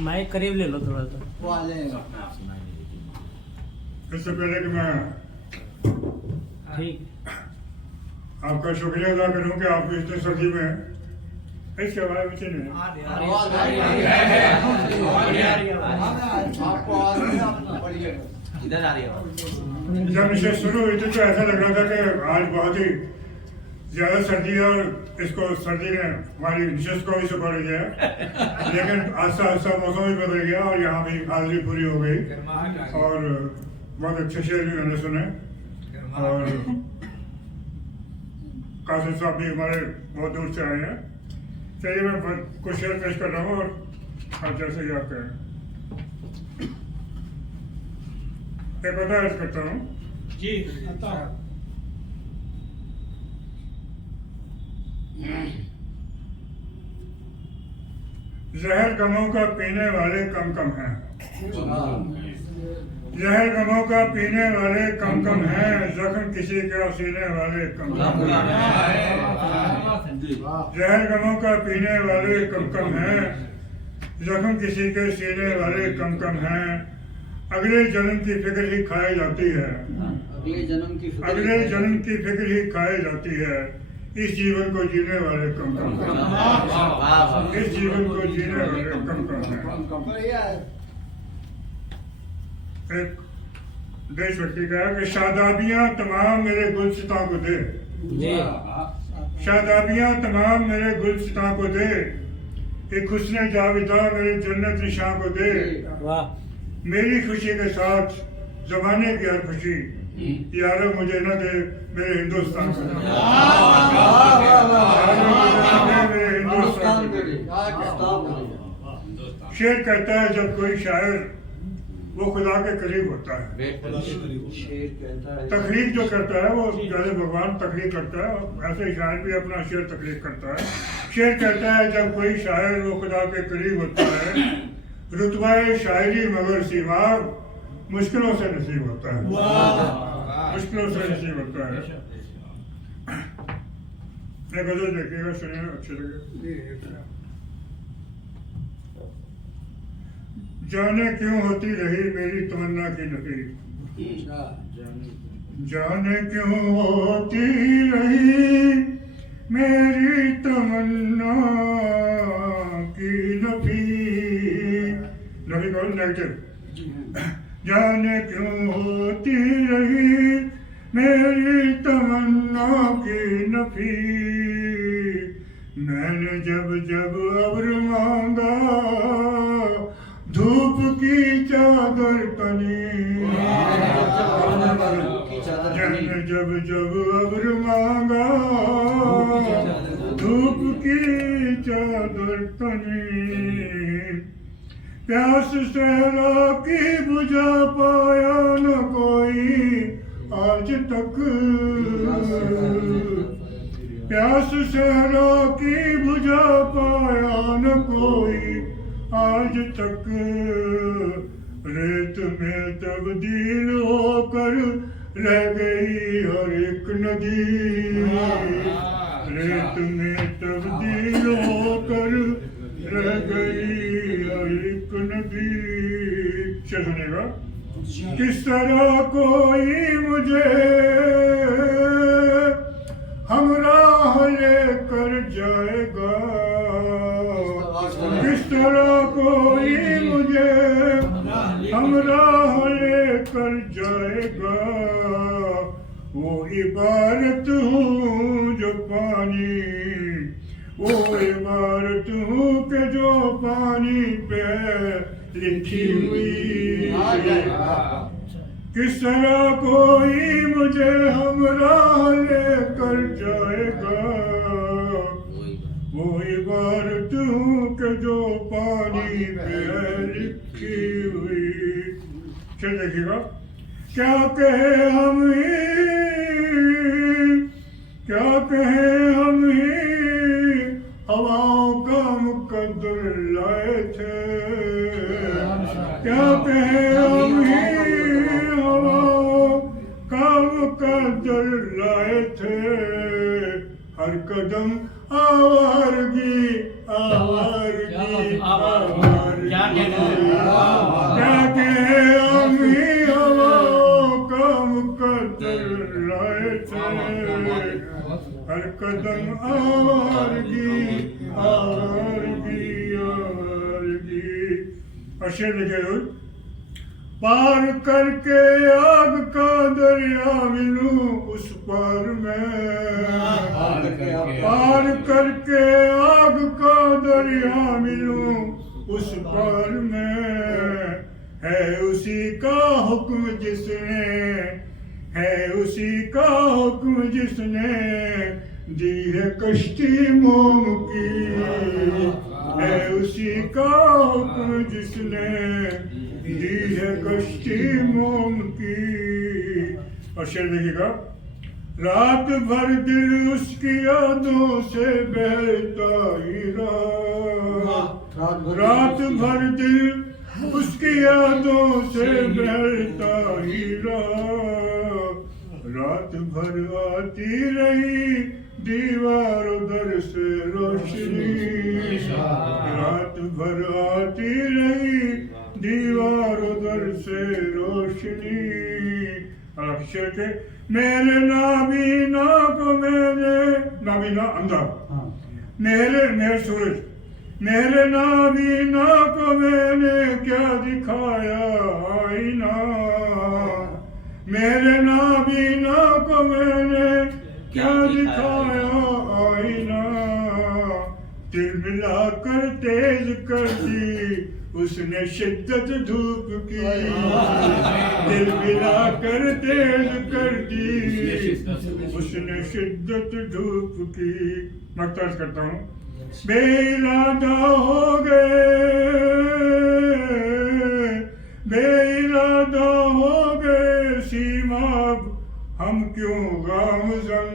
Mic करीब ले लो थोड़ा सा। वो आ जाएगा। इससे पहले कि मैं ठीक। आपका शुक्रिया अदा करूं कि आप इतने सर्दी में ऐसी आवाज बचे नहीं। आवाज आ रही है। आपको आवाज नहीं आपको बढ़िया इधर आ रही है। जब इसे शुरू हुई थी तो ऐसा लग रहा था कि आज बहुत ही ज्यादा सर्दी है और इसको सर्दी ने हमारी निशस्त को भी सुखा दिया है। लेकिन आस्ता आस्ता मौसम भी बदल गया और यहाँ भी हाजिरी पूरी हो गई और बहुत अच्छे शेर भी मैंने सुने और कासिम साहब भी हमारे बहुत दूर से आए हैं। चलिए मैं कुछ शेर पेश कर रहा हूँ और आप जैसे याद करें। एक बता करता हूँ जी। जहर गमों का पीने वाले कम कम हैं। जहर गमों का पीने वाले कम कम हैं, जख्म किसी का सीने वाले कम कम हैं। जहर गमों का पीने वाले कम कम हैं, जख्म किसी के सीने वाले कम कम हैं। अगले जन्म की फिक्र ही खाई जाती है। अगले जन्म की फिक्र ही खाई जाती है। इस जीवन को जीने वाले कम कम हैं। इस जीवन को जीने वाले कम कम हैं। एक देशभक्ति का है कि शादाबियां तमाम मेरे गुलसितां को दे। शादाबियां तमाम मेरे गुलसितां को दे। एक हुस्ने जाविदा मेरे जन्नत निशां को दे। वाह। मेरी खुशी के साथ जमाने की हर खुशी यारो मुझे न दे मेरे हिंदुस्तान को। मेरे हिंदुस्तान को। शेर कहता है जब कोई शायर वो खुदा के करीब होता है। तकलीफ जो करता है वो जैसे भगवान तकलीफ करता है ऐसे शायर भी अपना शेर तकलीफ करता है। शेर कहता है जब कोई शायर वो खुदा के करीब होता है, रुतबाए शायरी मगर सीमार मुश्किलों से नसीब होता है। मुश्किलों से नसीब होता है। एक गजल देखिएगा, सुनिए, अच्छे लगे। जाने क्यों होती रही मेरी तमन्ना की नफी। जाने क्यों होती रही मेरी तमन्ना की नफी। नफी कौन नेगेटिव। जाने क्यों होती रही मेरी तमन्ना की नफी। मैंने जब जब अब्र मांगा धूप की चादर तनी। मैंने जब जब अब्र मांगा धूप की चादर तनी। प्यास सहरा की बुझा पाया न कोई आज तक। प्यास सहरा की बुझा पाया न कोई आज तक। रेत में तब्दील होकर रह गई हर एक नदी। रेत में तब्दील होकर रह गई हर एक नदी। चल सुनेगा। किस तरह कोई मुझे हमराह लेकर जाएगा। किस तरह कोई मुझे हमराह लेकर जाएगा। वो इबारत हूँ जो पानी, वो इबारत हूँ कि जो पानी पे लिखी हुई। किस तरह कोई मुझे हमराह लेकर जाएगा। वो इबारत हूँ कि जो पानी पे लिखी हुई। चल देखिएगा। क्या कहे हम ही, क्या कहे हम ही हवाओं का मुकद्दर लाए थे। क्या कहे हम ही हवाओं का मुकद्दर लाए थे। हर कदम आवारगी आवारगी क्या कहना है? क्या कहे अमी हवाओं का मुकद्दर लाए थे हर कदम आवारगी आवारगी आवारगी। और शेर लिखे हुए पार करके आग का दरिया मिलूं उस पार में पार करके आग का दरिया मिलूं उस पार में है उसी का हुक्म जिसने है उसी का हुक्म जिसने दी है कश्ती मोम की है उसी का हुक्म जिसने दी है कश्ती मोम की। और शेर देखिएगा रात भर दिल उसकी यादों से बहता ही रहा रात भर दिल उसकी यादों से बहता ही रहा रात भर आती रही दीवार दर से रोशनी रात भर आती रही दीवार दर से रोशनी। और अक्षर के मेरे नाबीना को मैंने नाबीना अंधा मेरे सूरज मेरे नाबीना को मैंने क्या दिखाया आईना मेरे नाबीना को मैंने क्या दिखाया आईना दिल मिलाकर तेज कर दी उसने शिद्दत धूप की दिल मिलाकर तेज कर दी उसने शिद्दत धूप की। मैं तर्ज करता हूँ बेइरादा हो गए सीमा हम क्यों गामज़न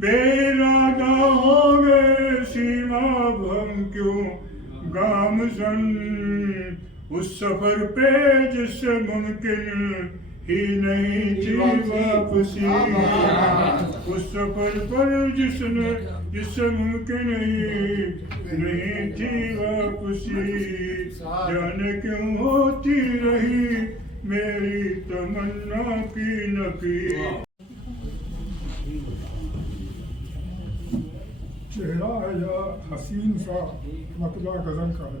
बेइरादा हो गए सीमा हम क्यों गामज़न उस सफर पे जिससे मुमकिन ही नहीं थी वापसी उस सफर पर जिससे मुमकिन ही नहीं थी वापसी जाने क्यों होती रही मेरी तमन्ना की नफी। चेहरा है या हसीन सा मतला गजल का है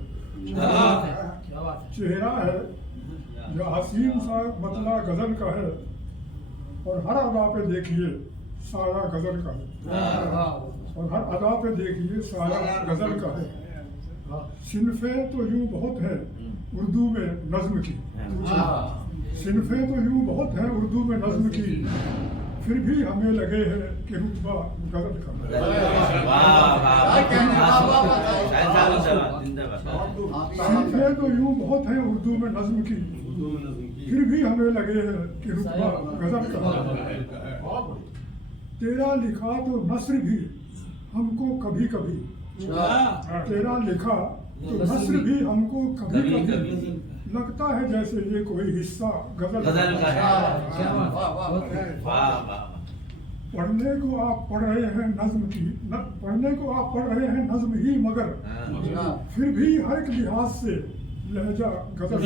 चेहरा है या हसीन सा मतला गजल का है और हर अदा पे देखिए साया गजल का है और हर अदा पे देखिए साया गजल का है। सिनफे तो यूं बहुत है उर्दू में नज्म की सिनफे तो यूं बहुत है उर्दू में नज्म की फिर भी हमें लगे हैं कि रुतबा गजल का सिनफे तो यूं बहुत है उर्दू में नज्म की फिर भी हमें लगे हैं कि रुतबा गजल का तेरा लिखा तो नस्र भी हमको कभी कभी तेरा लिखा तो नस्र भी हमको कभी कभी लगता है जैसे ये कोई हिस्सा गजल का है। पढ़ने को आप पढ़ रहे हैं नज्म की पढ़ने को आप पढ़ रहे हैं नज्म ही मगर फिर भी हर एक लिहाज से लहजा गजल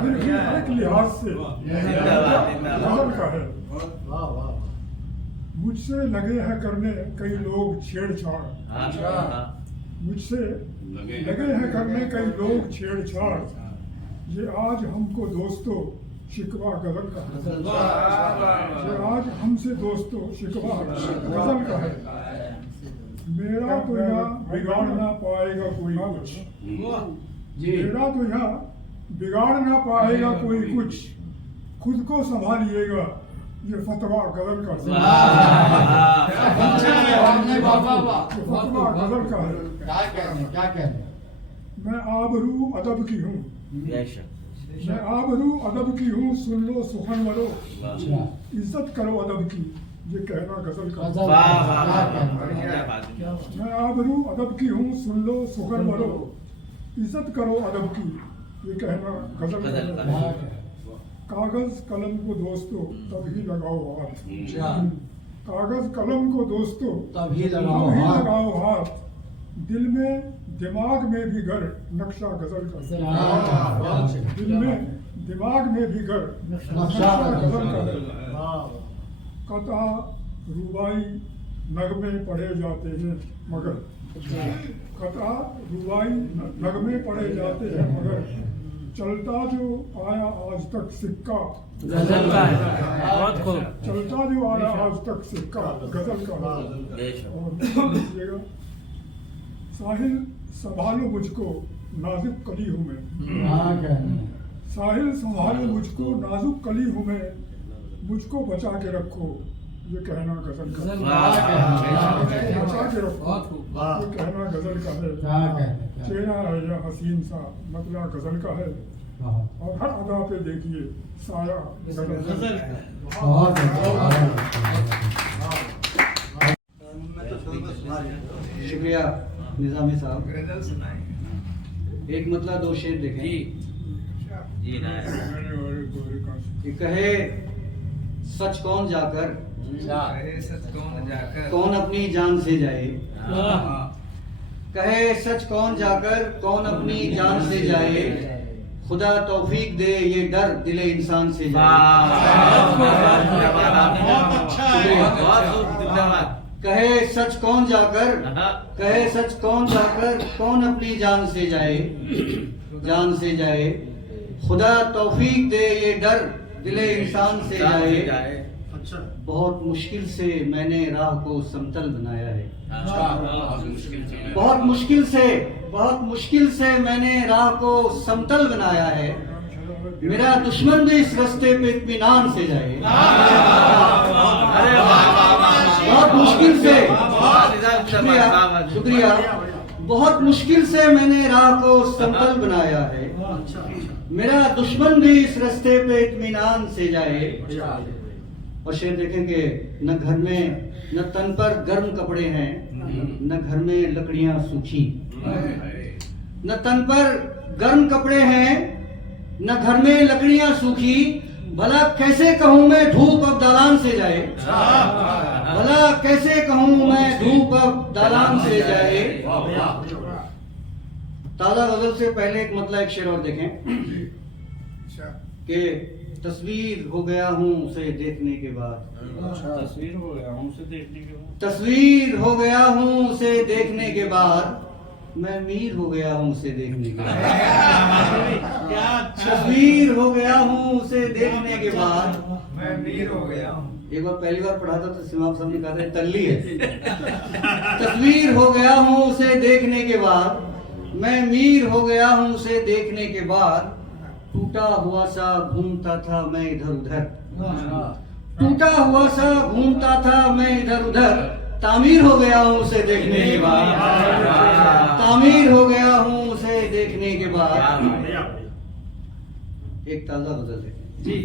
फिर भी हर एक लिहाज से गजल का है। मुझसे लगे हैं करने कई लोग छेड़छाड़ मुझसे लगे हैं करने कई लोग छेड़छाड़ ये आज हमको दोस्तों शिकवा गजल का है ये आज हमसे दोस्तों शिकवा गजल का है। मेरा तो यहाँ बिगाड़ ना पाएगा कोई कुछ मेरा तो यहाँ बिगाड़ ना पाएगा कोई कुछ खुद को संभालिएगा ये फतवा गजल का फतवा गजल का है। क्या कहने मैं आबरू अदब की हूँ मैं आबरू अदब की हूँ सुन लो सुखन वालो इज्जत करो अदब की ये कहना गजल का मैं आबरू अदब की हूँ सुन लो सुखन वालो इज्जत करो अदब की ये कहना गजल का। कागज कलम को दोस्तों तभी लगाओ हाथ कागज कलम को दोस्तों तभी लगाओ तभी हाथ। लगाओ हाथ, दिल में दिमाग में भी घर नक्शा गजल का है। दिल में दिमाग में भी घर नक्शा गजल का है। कथा रुबाई नगमे पढ़े जाते हैं मगर, कथा रुबाई नगमे पढ़े जाते हैं मगर, चलता जो आया आज तक सिक्का गजल का है, बहुत खूब। चलता जो आया आज तक सिक्का गजल का है। और देखिएगा, साहिल संभालो मुझको नाजुक कली हूँ मैं, साहिल संभालो मुझको नाजुक कली हूँ मैं, मुझको बचा के रखो ये कहना गजल का है। बचा के रखो ये कहना गजल का है। चेहरा है यह हसीन सा मतला गजल का है, और हर अदा पे देखिए साया गजल का है। शुक्रिया निजामी साहब। एक मतलब दो शेर देखें। जी ना मैंने और गोरे का कि कहे सच कौन जाकर कौन अपनी जान से जाए, कहे सच कौन जाकर कौन अपनी जान से जाए, खुदा तौफीक दे ये डर दिले इंसान से जाए। कहे सच कौन जाकर कहे सच कौन जाकर कौन अपनी जान से जाए, जान से जाए, खुदा तौफीक दे ये डर दिले इंसान से जाए। बहुत मुश्किल से मैंने राह को समतल बनाया है, बहुत मुश्किल से मैंने राह को समतल बनाया है, मेरा दुश्मन भी इस रास्ते पे इत्मीनान से जाए। बहुत मुश्किल से, शुक्रिया शुक्रिया, बहुत मुश्किल से मैंने राह को समतल बनाया है, मेरा दुश्मन भी इस रास्ते पे इत्मीनान से जाए। और शेर देखेंगे, न घर में न तन पर गर्म कपड़े हैं, न घर में लकड़ियां सूखी, न तन पर गर्म कपड़े हैं, न घर में लकड़ियां सूखी, भला कैसे कहूँ मैं धूप अब दालान से जाए, भला कैसे कहूँ मैं धूप अब दालान से जाए। ताजा गजल से पहले एक मतलब एक शेर और देखें कि तस्वीर हो गया हूँ उसे देखने के बाद, तस्वीर हो गया हूँ उसे देखने के बाद, तस्वीर हो गया हूँ उसे देखने के बाद, मैं मीर हो गया हूँ उसे देखने के बाद। क्या अच्छा। तस्वीर हो गया हूँ उसे देखने के बाद, मैं मीर हो गया हूँ। एक बार पहली बार पढ़ा था तो सिमाब साहब ने कहा था तल्ली है। तस्वीर हो गया हूँ उसे देखने के बाद, मैं मीर हो गया हूँ उसे देखने के बाद, टूटा हुआ सा घूमता था मैं इधर उधर, टूटा हुआ सा घूमता था मैं इधर उधर, तामीर हो गया हूँ उसे देखने के बाद, तामीर हो गया हूँ उसे देखने के बाद। एक ताजा गजल है जी।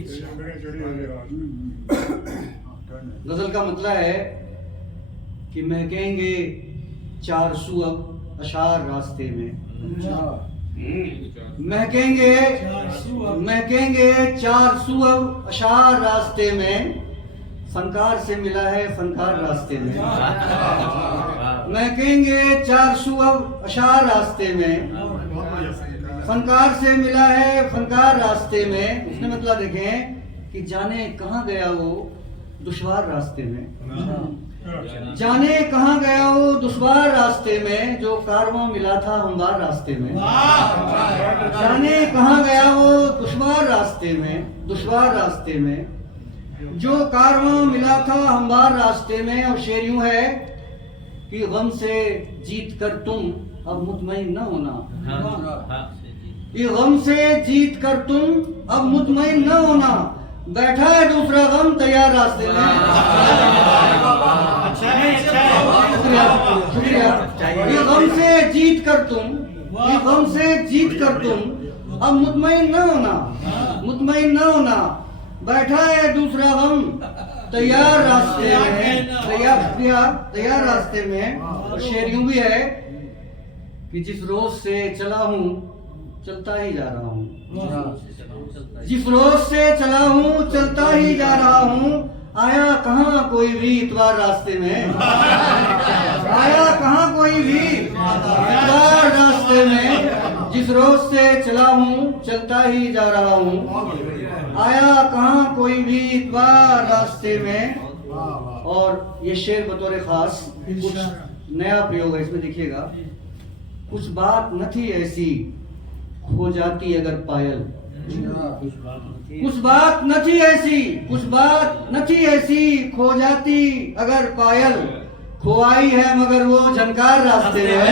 गजल का मतलब है कि महकेंगे 400 अब अशार रास्ते में, महकेंगे 400 अब अशार रास्ते में, फनकार से मिला है फनकार रास्ते में, महकेंगे 400 अब अशार रास्ते में, फनकार से मिला है फनकार रास्ते में। उसने मतलब देखें कि जाने कहाँ गया वो दुश्वार रास्ते में, जाने कहाँ गया वो दुश्वार रास्ते में, जो कारवां मिला था हमवार रास्ते में, जाने कहाँ गया वो दुश्वार रास्ते में, दुश्वार रास्ते में, जो कारवां मिला था हमवार रास्ते में। और शेर यूं है कि गम से जीत कर तुम अब मुतमईन न होना, ये गम से जीत कर तुम अब मुतमईन न होना, बैठा है दूसरा गम तैयार रास्ते में। अच्छा है, अच्छा है। शुक्रिया। ये गम से जीत कर तुम, ये गम से जीत कर तुम अब मुतमईन न होना, मुतमईन न होना, बैठा है दूसरा गम तैयार रास्ते में, तैयार रास्ते में। और शेर यूं भी है कि जिस रोज से चला हूँ चलता ही जा रहा हूँ, जिस रोज से चला हूँ चलता ही जा रहा हूँ, आया कहाँ कोई भी इतवार रास्ते में, आया कहाँ कोई भी इतवार रास्ते में, जिस रोज से चला हूँ चलता ही जा रहा हूँ, आया कहाँ कोई भी इतवार रास्ते में। और ये शेर बतौर खास कुछ नया प्रयोग है, इसमें देखिएगा, कुछ बात न थी ऐसी खो जाती अगर पायल, कुछ बात न थी ऐसी, कुछ बात न थी ऐसी खो जाती अगर पायल, खोआई है मगर वो झनकार रास्ते में।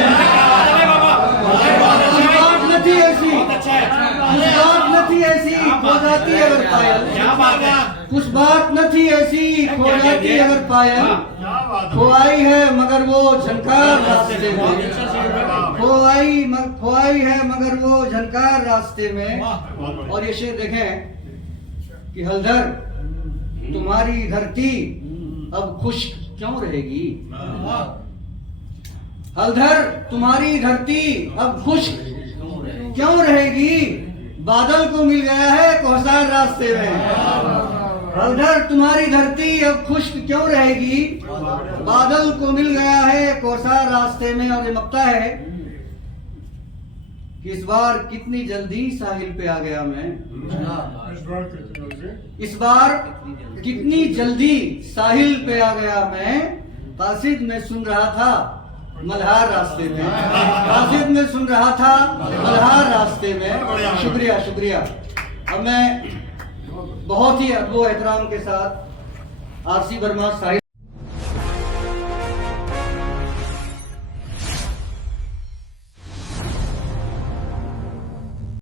कुछ बात न थी ऐसी, कुछ बात न थी ऐसी खो जाती अगर पायल, कुछ बात न थी ऐसी खो जाती अगर पायल, खोआई है मगर वो झनकार रास्ते में, खोआई है मगर वो झनकार रास्ते में। और ये शेर देखें कि हलधर तुम्हारी धरती अब खुश्क क्यों रहेगी, हलधर तुम्हारी धरती अब खुश्क क्यों रहेगी, बादल को मिल गया है कौसार रास्ते में। हलधर तुम्हारी धरती अब खुश्क क्यों रहेगी, बादल को मिल गया है कौसार रास्ते में। और ये मक्ता है कि इस बार कितनी जल्दी साहिल पे आ गया मैं, इस बार कितनी जल्दी साहिल पे आ गया मैं, कासिद में सुन रहा था मल्हार रास्ते में, कासिद में सुन रहा था मल्हार रास्ते में। शुक्रिया शुक्रिया। अब मैं बहुत ही अदब एहतराम के साथ आरसी वर्मा साहिल